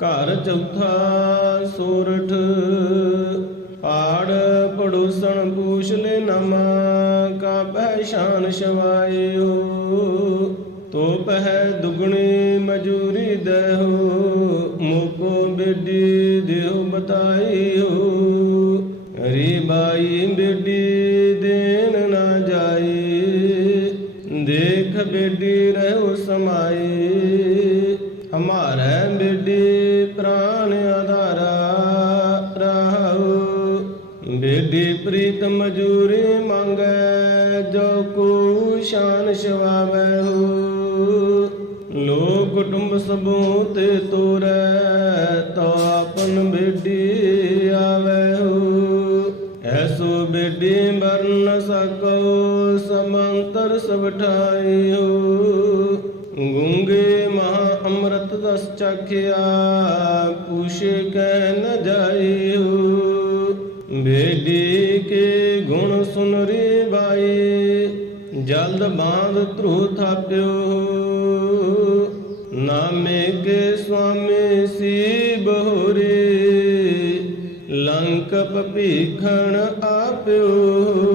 ਘਰ ਚੌਥਾ ਸੋਰਠ ਪਾੜ ਪੜੋਸਣ ਪੂਛਲੇ ਨਮਾ ਕਾ ਪਹਿਸ਼ਾਨ ਸ਼ਵਾਇਓ ਤੋ ਪਹਿ ਦੁਗਣੀ ਮਜੂਰੀ ਦਹੋ ਮੋਕੋ ਬੇਡੀ ਦਿਓ ਬਤਾਈਓ ਰੀ ਬਾਈ ਬੇਡੀ ਦੇਨ ਨਾ ਜਾਈ ਦੇਖ ਬੇਡੀ ਰਹੋ ਸਮਾਈ ਹਮਾਰੇ ਆਧਾਰਾ ਰਹਾਉ ਬੇਡੀ ਪ੍ਰੀਤ ਮਜੂਰੀ ਮੰਗੈ, ਜੋ ਕੋ ਸ਼ਾਨ ਸ਼ਵਾਵੈ ਹੋ। ਲੋਕ ਕੁਟੁੰਬ ਸਭੋ ਤੇ ਤੋਰੈ, ਤੋ ਆਪਨ ਬੇਡੀ ਆਵੈ ਹੋ। ਐਸੋ ਬੇਡੀ ਬਰਨ ਸਕੋ, ਸਮੰਤਰ ਸਭ ਠਾਈ ਹੋ। ਗੁੰਗੇ ਅੰਮ੍ਰਿਤ ਦਸ ਚਖਿਆ ਪੁਛੇ ਕਹਿ ਨ ਜਾਈਓ ਬੇਡੀ ਕੇ ਗੁਣ ਸੁਨ ਰੇ ਬਾਈ, ਜਲਦ ਬਾਂਧ ਧਰੂ ਥਾਪਿਓ। ਨਾਮੇ ਕੇ ਸੁਆਮੀ ਸੀ ਬਹੋਰੇ ਲੰਕ ਭੀਖਣ ਆਪਿਓ।